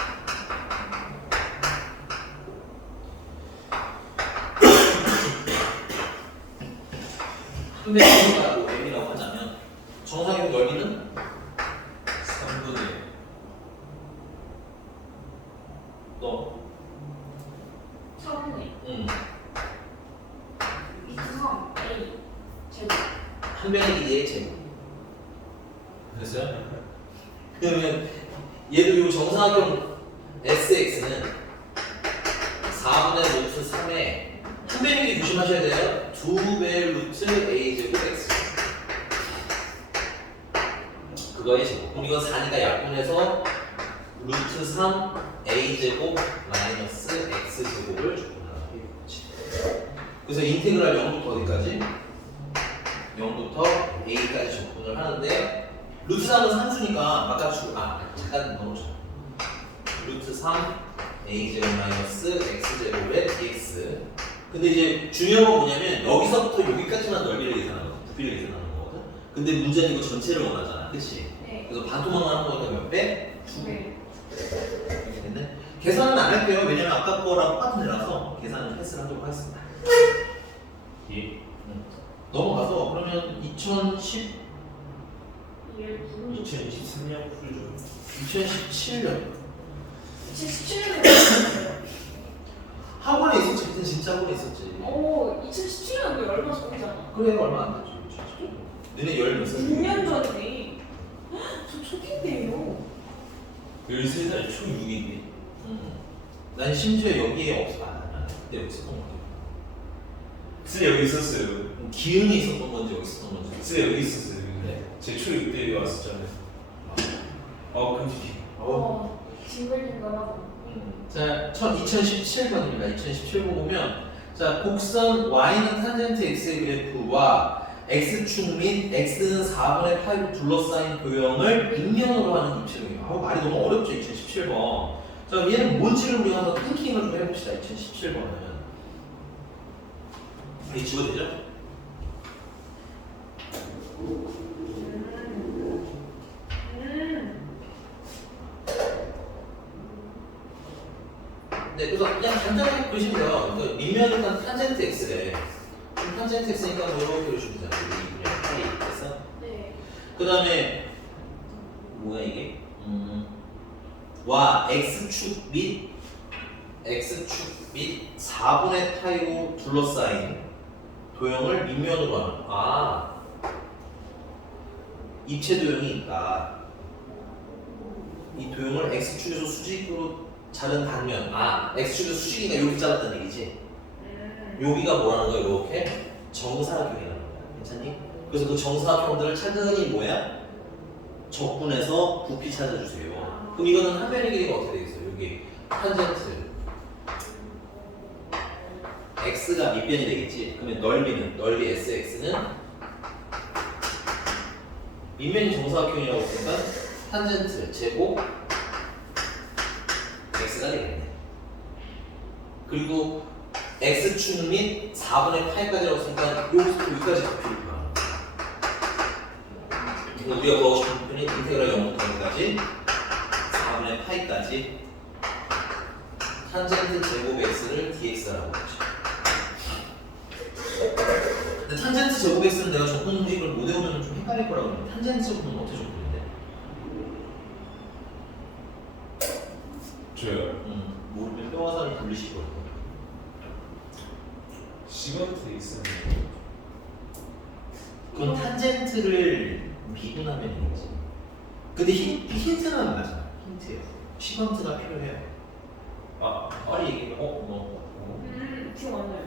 근데 M이라고 M이라고 하자면 정삼각형 넓이는 3분의 너 4분의 응. 2, 3, A 제곱. 한 변의 길이의 제곱. 됐어요? 그러면 얘도 이 정사각형 SX는 4분의 루트 3에 한 배의 길이 조심하셔야 돼요. 2배 루트 A제곱 X. 그거의 제곱. 그럼 이건 4니까 약분해서 루트 3 A제곱 마이너스 X제곱을 적분하라. 그래서 인테그랄 0부터 어디까지? 0부터 A까지 적분을 하는데 루트 3은 산수니까 바깥으로 잠깐 넣어놓자. 루트 3 A제곱 마이너스 X제곱의 dx. 근데 이제 중요한 건 뭐냐면 여기서부터 여기까지만 넓이를 계산하는 거거든. 부피를 계산하는 거거든. 근데 문제는 이거 전체를 원하잖아. 그치? 네. 그래서 반토막만 하는 거니까 몇 배? 2배. 네. 이렇게 됐네. 계산은 안 할게요. 왜냐면 아까 거랑 똑같은 데라서 계산은 패스를 하도록 하겠습니다. 예. 넘어가서 그러면 2010, 이게 무슨 2023년 풀죠. 2017년 2017년에 학원에 있었지. 그때 진짜 학원에 있었지. 오 2017년도 얼마 전이잖아. 그래 얼마 안 됐지. 너네 10몇 살? 6년 전이네. 저 초딩데요. 13살 초 6인데. 난 심지어 여기에 없어. 난 그때 여기 있었던 거 같아. 쌤 여기 있었어요. 기운이 있었던 건지 여기 있었던 건지. 쌤 여기 있었어요. 네. 제 초6 때 왔었잖아요. 끔찍해. 징글징글하다. 자, 2017번입니다. 2017번 보면 자 곡선 y는 탄젠트 x의 그래프와 x축 및 x는 4분의 파이로 둘러싸인 도형을 인면으로 하는 입체도형이에요. 말이 너무 어렵죠 2017번. 자 그럼 얘는 뭔지를 우리가 한번 띵킹을 좀 해봅시다 2017번은. 이게 지워도 되죠? 네, 그래서 그냥 간단하게 그리시면 돼요. 그 밑면은 일단 탄젠트 x래. 그럼 탄젠트 x니까 뭐 이렇게 그리시면 되잖아. 여기 그냥 팔이 됐어? 네. 그 다음에 뭐야 이게? 와 x축 및 4분의 파이로 둘러싸인 도형을 밑면으로 하는 입체 도형이 있다. 이 도형을 x축에서 수직으로 자른 단면 x축에서 수직이니까 여기 잘랐다는 얘기지. 여기가 뭐라는 거야? 이렇게 정사각형이라는 거야. 괜찮니? 그래서 그 정사각형들을 차근히 뭐야? 적분해서 부피 찾아주세요. 그럼 이거는 한 면의 길이가 어떻게 되겠어요? 여기 탄젠트 x가 밑변이 되겠지. 그러면 넓이 sx는 밑면이 정사각형이라고 했으니까 탄젠트 제곱 x가 되겠네. 그리고 x축 및 4분의 파이까지라고 했으니까 여기서부터 여기까지 부피를 구하는 거야. 우리가 구하고 싶은 부피는 인테그랄 0부터 0까지 4분의 파이까지 탄젠트 제곱 x를 dx라고 하죠. 근데 탄젠트 제곱 x는 내가 적분 공식을 못 외우면 좀 헷갈릴 거라고 그러는데 탄젠트 제곱은 어떻게 적분인데? 저요. 모르면 뼈화살을 돌리시거든요. 시간트 x는 그건 탄젠트를 미분하면 되지. 근데 힌트는 안 나잖아. 힌트예요. 시건트가 필요해요. 빨리 얘기해. 기억 안 나요.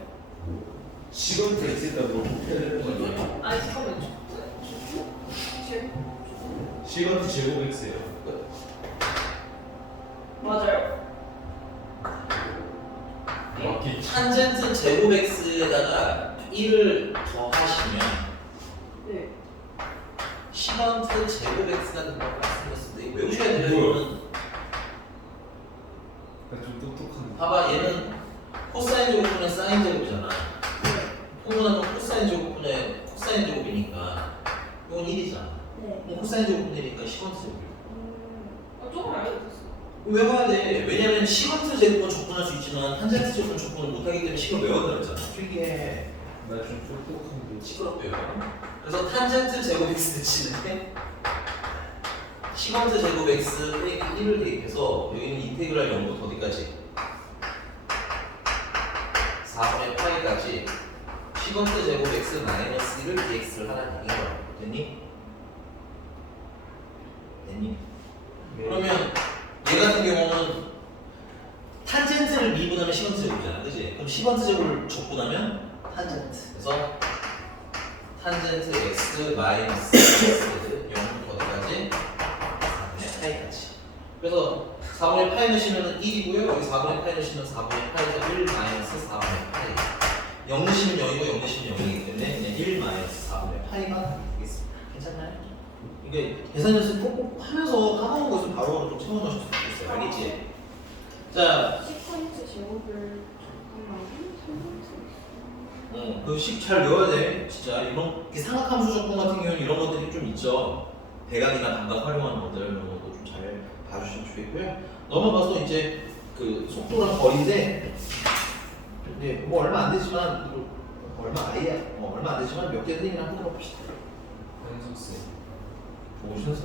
시간트 x가 너무 편해요. 아니 잠깐만요. 시간트 제곱 x예요. 맞아요? 맞기. 탄젠트 제곱 x에다가 1을 더하시면 네. 시건트 제곱 x가 된다고 말씀드렸습니다. 이거 외우셔야 돼요. 뭐야? 이거는 좀 똑똑한. 봐봐 얘는 코사인 제곱분의 사인 제곱이잖아. 통분하면 코사인 제곱분의 코사인 제곱이니까 이건 1이잖아. 네. 코사인 제곱분이니까 시건트 제곱이야. 조금 알려줬어. 외워야 돼. 왜냐면 시건트 제곱은 적분할 수 있지만 탄젠트 제곱은 적분을 못하기 때문에 식을 외워야 되잖아. 필기해. 나좀 똑똑한데. 시끄럽게 외워. 그래서 탄젠트 제곱 x 대신에 시건트 제곱 x 빼기 1을 대입해서 여기는 인테그랄 0부터 어디까지? 4분의 파이까지 시건트 제곱 x 마이너스 1을 dx를 하라는 얘기인 거야. 됐니? 됐니? 그러면 얘 같은 경우는 탄젠트를 미분하면 시건트 제곱이잖아, 그지? 그럼 시건트 제곱을 적분하면 탄젠트. 그래서 탄젠트 x 마이너스 x 0부터 어디까지? 4분의 파이까지. 그래서 4분의 파이 넣으시면 1이고요. 여기 4분의 파이 넣으시면 4분의 파이에서 1 마이너스 4분의 파이. 0 넣으시면 0이고 0 넣으시면 0이기 때문에 그냥 1 마이너스 4분의 파이가 되겠습니다. 괜찮나요? 이게 계산 연습 꼭꼭 하면서 까먹은 것을 바로 좀 세워놓으실 수 있어요. 알겠지? 자, 시퀀트 제곱을 잠깐만요. 그식잘 외워야 돼. 진짜 이런 삼각함수 적분 같은 경우는 이런 것들이 좀 있죠. 대각이나 반각 활용하는 것들 이런 것도 좀 잘 봐주시면 좋겠고요. 넘어가서 이제 그 속도랑 거리인데, 이제 뭐 얼마 안 되지만 얼마 안 되지만 몇 개 흐름이나 흔들어 봅시다. 현숙 쌤. 보셨어?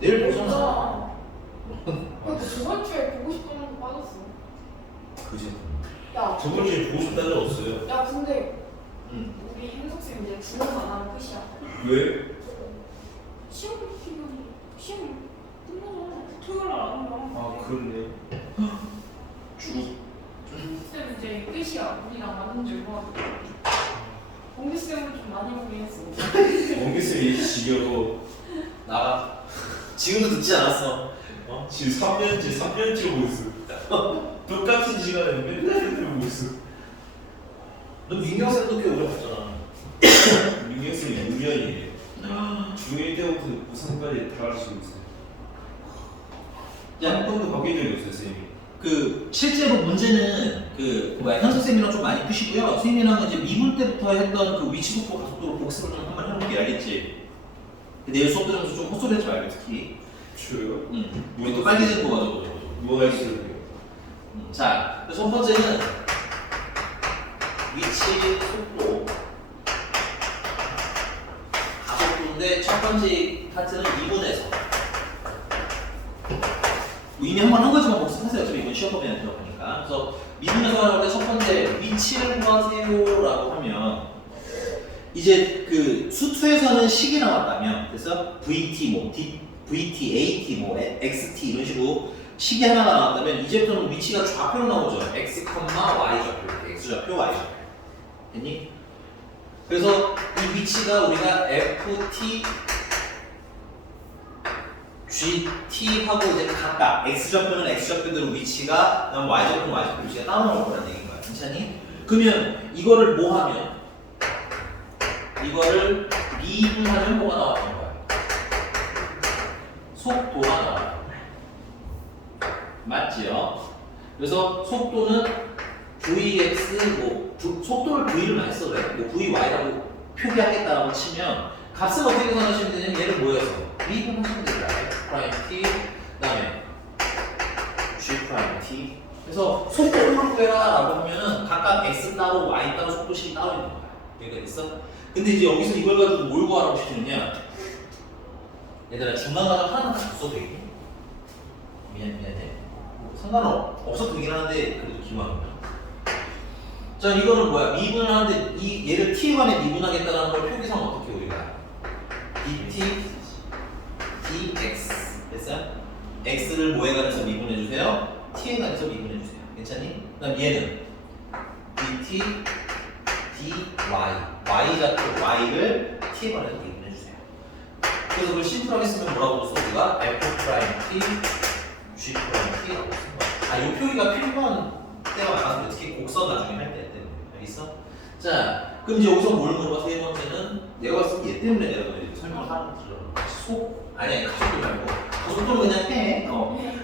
내일 보잖아. 근데 저번 주에 보고 싶던 거 빠졌어. 그지? 야, 저번 주에 보고 싶다는 적 없어요. 야 근데 응. 우리 hen석 쌤 이제 주문 안 하면 끝이야. 왜? 시험 시험 끝나잖아. 토요일 날 안 하면. 그렇네. 쌤 이제 끝이야. 우리랑 만난 지 얼마 안 됐어. 공기 쌤을 좀 많이 보긴 했어. 원기 쌤이 지겨워. 나가. 지금도 듣지 않았어. 지금 3년째 보고 있어. 똑같은 시간에 맨날 보고 있어. 너 민경쌤도 꽤 오래 봤잖아. 6년생이 6년이에요. 중1 때부터 고3까지 다 가르치고 있어요. 야, 한 번도 바뀐 적이 없어요, 쌤이. 그 실제로 문제는 그 뭐야 현수 쌤이랑 좀 많이 푸시고요. 선생님이랑은 이제 미분 때부터 했던 그 위치 속도 가속도로 복습을 좀 한번 해볼게 알겠지? 내일 수업 들으면서 좀 헛소리하지 말고 특히. 저요? 우리 또 빨개지는 거 가지고. 뭐가 있어요? 자, 그래서 첫 번째는 위치 속도 가속도인데 첫 번째 파트는 미분에서. 이미 한 번 한 거지만 복습하세요. 어차피 이건 시험법에 들어가니까. 그래서 미분에서 하라고 할 때 첫 번째 위치를 구하세요라고 하면 이제 그 수투에서는 식이 나왔다면 그래서 VT 뭐 VT, AT 뭐 XT 이런 식으로 식이 하나가 나왔다면 이제부터는 위치가 좌표로 나오죠. X, Y 좌표, X 좌표, Y 좌표. 됐니? 그래서 이 위치가 우리가 FT GT 하고 이제 각각 X좌표는 X좌표대로 위치가 그다음 Y좌표는 Y좌표 위치가 따로 나올 거라는 얘기인 거야. 괜찮니? 그러면 이거를 뭐 하면 이거를 미분하면 뭐가 나왔던 거야? 속도가 나와요. 맞지요? 그래서 속도는 Vx 속도를 V를 많이 써도 돼. 뭐 VY라고 표기하겠다라고 치면 값을 어떻게 계산하시면 되냐면 얘를 모여서 미분하시면 됩니다. 프라임 t 그다음에 g 프라임 t. 그래서 속도를 구해라라고 하면은 각각 x 따로 y 따로 속도식이 따로 있는 거야. 여기가 있어? 근데 이제 여기서 이걸 가지고 뭘 구하라고 시키느냐? 얘들아 중간 과정 하나만 다 써도 되겠니? 미안해. 상관없어도 되긴 하는데 그래도 기왕이면. 자 이거는 뭐야? 미분을 하는데 이 얘를 t에 관해 미분하겠다는 걸 표기상 어떻게 우리가? dt dx 됐어요? x를 뭐에 관해서 미분해 주세요? t에 관해서 미분해 주세요. 괜찮니? 그다음 얘는 dt dy y좌표 y를 t에 관해서 미분해 주세요. 그래서 그걸 심플하게 쓰면 뭐라고 써? 우리가 f 프라임 t g 프라임 t라고 쓴 거야. 아, 이 표기가 필요한 때가 많아서 특히 곡선 나중에 할 때 때문에 알겠어? 자, 그럼 이제 여기서 뭘 물어봐? 세 번째는 내가 봤을 때 얘 때문에 내가 이렇게 설명을 하는 거죠. 아니야 가속도 말고 가속도는 그냥 해.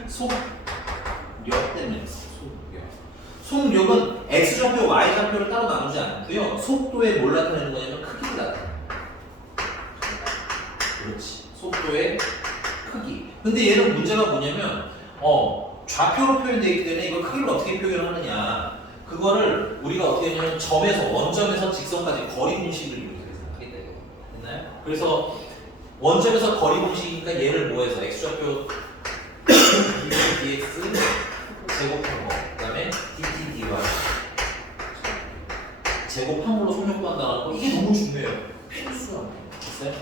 속력 때문에 했어. 속력은 x 좌표, y 좌표를 따로 나누지 않고요. 속도에 뭘 나타내는 거냐면 크기를 나타내. 그렇지. 속도의 크기. 근데 얘는 문제가 뭐냐면 좌표로 표현되어 있기 때문에 이걸 크기를 어떻게 표현하느냐. 그거를 우리가 어떻게 하냐면 점에서 원점에서 직선까지 거리 공식을 이용해서 하겠다 이거. 됐나요? 그래서 원점에서 거리 공식이니까 얘를 뭐해서 x좌표 dx 제곱한 거 그다음에 dt dy 제곱한 걸로 속력 구한다는 거 이게 너무 중요해요. 필수야. 됐어요?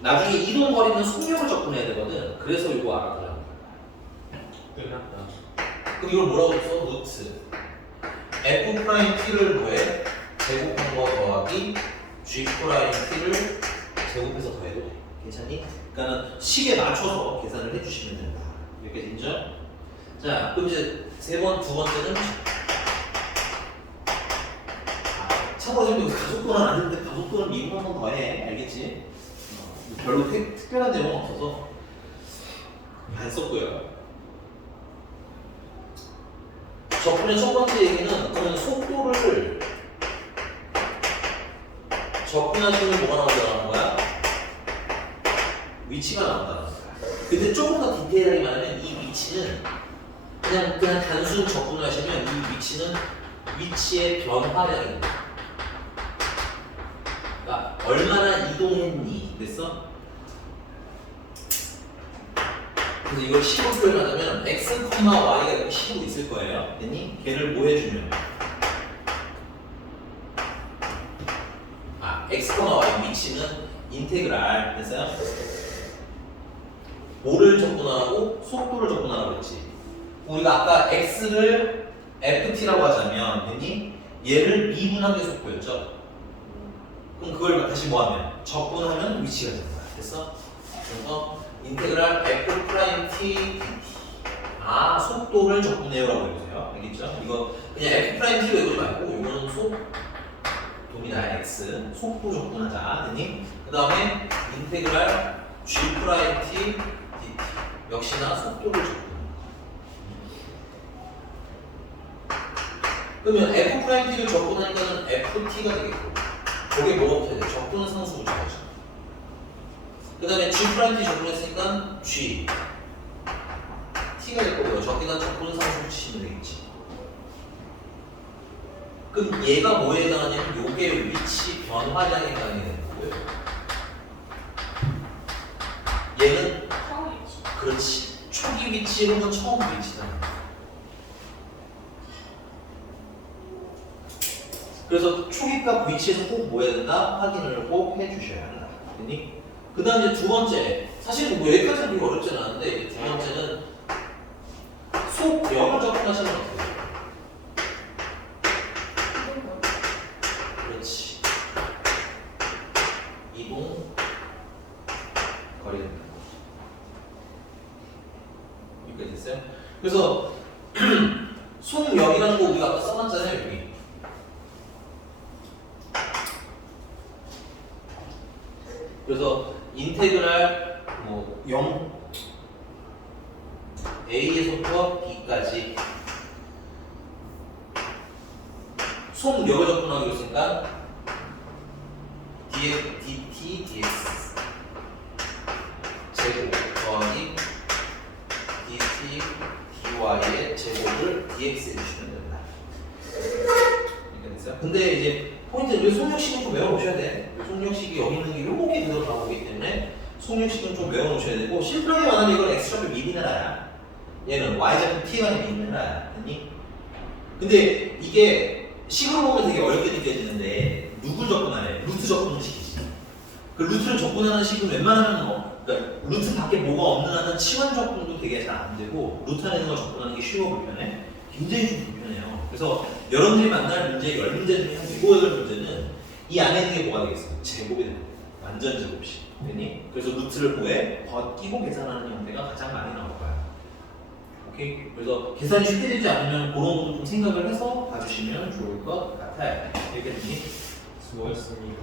나중에 이동 거리는 속력을 접근해야 되거든. 그래서 이거 알아두라는 거야. 그럼 이걸 뭐라고 써? 루트 f 프라임 t를 뭐해? 제곱한 거 더하기 g 프라임 t를 제곱해서 더해도 돼. 괜찮니? 그러니까는 식에 맞춰서 계산을 해주시면 된다. 여기까지 인정? 자, 그럼 이제 두 번째는 참고로 지금 가속도는 아닌데 가속도는 미분 한 번 더 해. 알겠지? 별로 특별한 내용은 없어서 안 썼고요. 접근의 첫 번째 얘기는 그런 속도를 접근하시면 뭐가 나오더라는 거야? 위치가 나온다는 거야. 근데 조금 더 디테일하게 말하면 이 위치는 그냥 단순 접근을 하시면 이 위치는 위치의 변화량입니다. 그러니까 얼마나 이동했니? 됐어? 그래서 이걸 식으로 표현하자면 x, y가 이렇게 식으로 있을 거예요. 됐니? 걔를 뭐 해주면 x, y 위치는 인테그랄 됐어요? 뭐를 접근하라고? 속도를 접근하라고 그랬지. 우리가 아까 x를 ft라고 하자면 됐니? 얘를 미분한 게 속도였죠. 그럼 그걸 다시 뭐하면? 접근하면 위치가 되는 거야. 됐어? 그래서 인테그랄 f 프라임 t dt. 속도를 접근해요라고 해주세요. 알겠죠? 이거 그냥 f 프라임 t로 외우지 말고 이거는 동이다 x 속도 적분하자. 됐니? 그 다음에 인테그랄 g 프라임 t dt 역시나 속도를 적분. 그러면 f 프라임 t를 적분하니까는 ft가 되겠고, 저게 뭐가 붙어야 돼? 적분은 상수 붙여야죠. 그 다음에 g 프라임 t 적분했으니까 g t가 될 거고요. 저기다 적분은 상수 붙이시면 되겠지. 그럼 얘가 뭐에 해당하냐면 요게 위치 변화량에 해당이 되는 거고요. 얘는 그렇지. 초기 위치 혹은 처음 위치다. 그래서 초기값 위치에서 꼭 뭐 해야 된다? 확인을 꼭 해주셔야 한다. 됐니? 그 다음 이제 두 번째. 사실 뭐 여기까지는 그렇게 어렵진 않은데 이제 두 번째는 속력을 적분하시면 어때요? 그렇지. 이동 거리가 된다. 여기까지 됐어요? 그래서 속력이라는 거 우리가 아까 써놨잖아요. 여기. 그래서 인테그랄 뭐 0 A에서부터 B까지 속력을 적분하기로 했으니까 dt dx 제곱 더하기 dt dy의 제곱을 dx에 주시면 됩니다. 이렇게 됐어요? 근데 이제 포인트는 왜 속력식은 좀 외워놓으셔야 돼. 속력식이 여기 있는 게 이렇게 들어가기 때문에 속력식은 좀 외워놓으셔야 되고, 심플하게 말하면 이건 x좌표 미리나라야. 얘는 y좌표 t가 미리나라야. 됐니? 근데 이게 식으로 보면 되게 어렵게 느껴지는데 누굴 접근하래? 루트 접근 식이지. 그 루트를 접근하는 식은 웬만하면 그러니까 루트 밖에 뭐가 없는 한은 치환 접근도 되게 잘 안 되고, 루트 안에 있는 걸 접근하는 게 쉬워 불편해. 굉장히 좀 불편해요. 그래서 여러분들이 만날 문제 10문제 중에 한 7, 8문제는 이 안에 있는 게 뭐가 되겠어? 제곱이 됩니다. 완전 제곱식. 됐니? 그래서 루트를 뭐해? 벗기고 계산하는 형태가 가장 많이 나올 거야. 오케이? 그래서 계산이 쉽게 되지 않으면 그런 것도 좀 생각을 해서 봐주시면 좋을 것 같아요. 이렇게 됐니? 수고했습니다.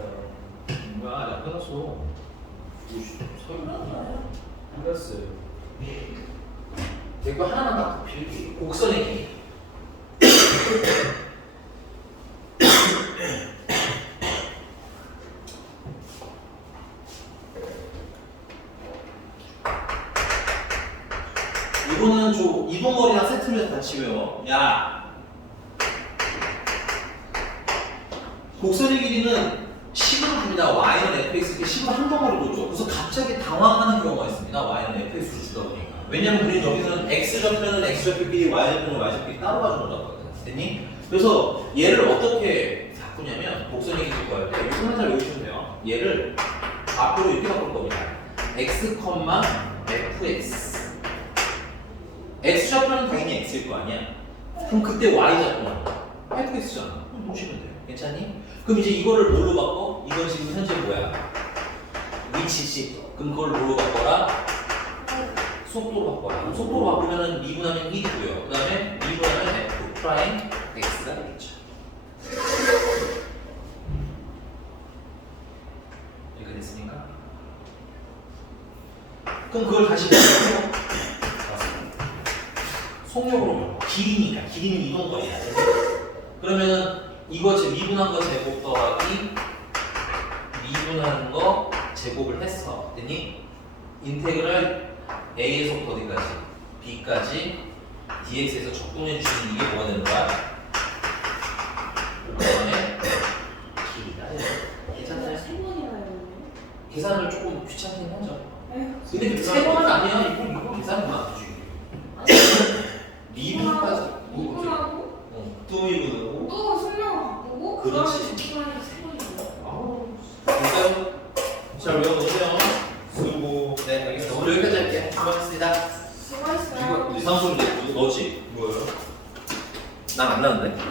뭐야, 나 끊었어. 끝났어요. 댓글 하나만 딱 빌기. 곡선의 길이. 이거는 저 이동거리랑 세트면서 같이 외워. 야, 곡선의 길이는 식으로 줍니다. y는 fx 이렇게 식으로 한 덩어리로 줘. 그래서 갑자기 당황하는 경우가 있습니다. y는 fx로 주다 보니까. 왜냐면 우리 여기서는 x좌표는 x좌표끼리 y좌표는 y좌표끼리 따로 가져온다고 하거든. 됐니? 그래서 얘를 어떻게 바꾸냐면 곡선의 길이 구할 때 이거만 잘 외우시면 돼요. 얘를 앞으로 이렇게 바꿀 겁니다. x, fx. x좌표는 당연히 x일 거 아니야. 그럼 그때 y좌표는 fx잖아. 그럼 보시면 돼요. 괜찮니? 그럼 이제 이거를 뭘로 바꿔? 이건 지금 현재 뭐야? 위치지. 그럼 그걸 뭘로 바꿔라? 속도로 바꿔라. 그럼 속도로 바꾸면은 미분하면 1이고요. 그 다음에 미분하면 f 프라임 x가 되겠죠. 이렇게 됐습니까? 그럼 그걸 다시 바꿔서 속력으로 길이니까 길이는 이동거리야. 그러면은 이거 지금 미분한 거 제곱 더하기 미분한 거 제곱을 했어. 됐니? 인테그랄 a에서부터 어디까지? b까지 dx에서 적분해 주는 이게 뭐가 되는 거야? 그다음에 길이다. 괜찮나요? 세 번이나 해요. 계산을 조금 귀찮긴 하죠. 에휴, 근데 그 세 번은 아니야. 이거 계산은 안 되지. 미분까지. 미분하고 또 미분하고. 또 설명 바꾸고 그렇지. 그다음에 집중하는 세 번이에요. 아우. 됐어요? 잘 외워보세요. 수고. 네, 알겠습니다. 오늘 여기까지 할게요. 수고하셨습니다. 수고했어요. 이거 상수 이제 넣었지? 뭐예요? 난 안 나는데.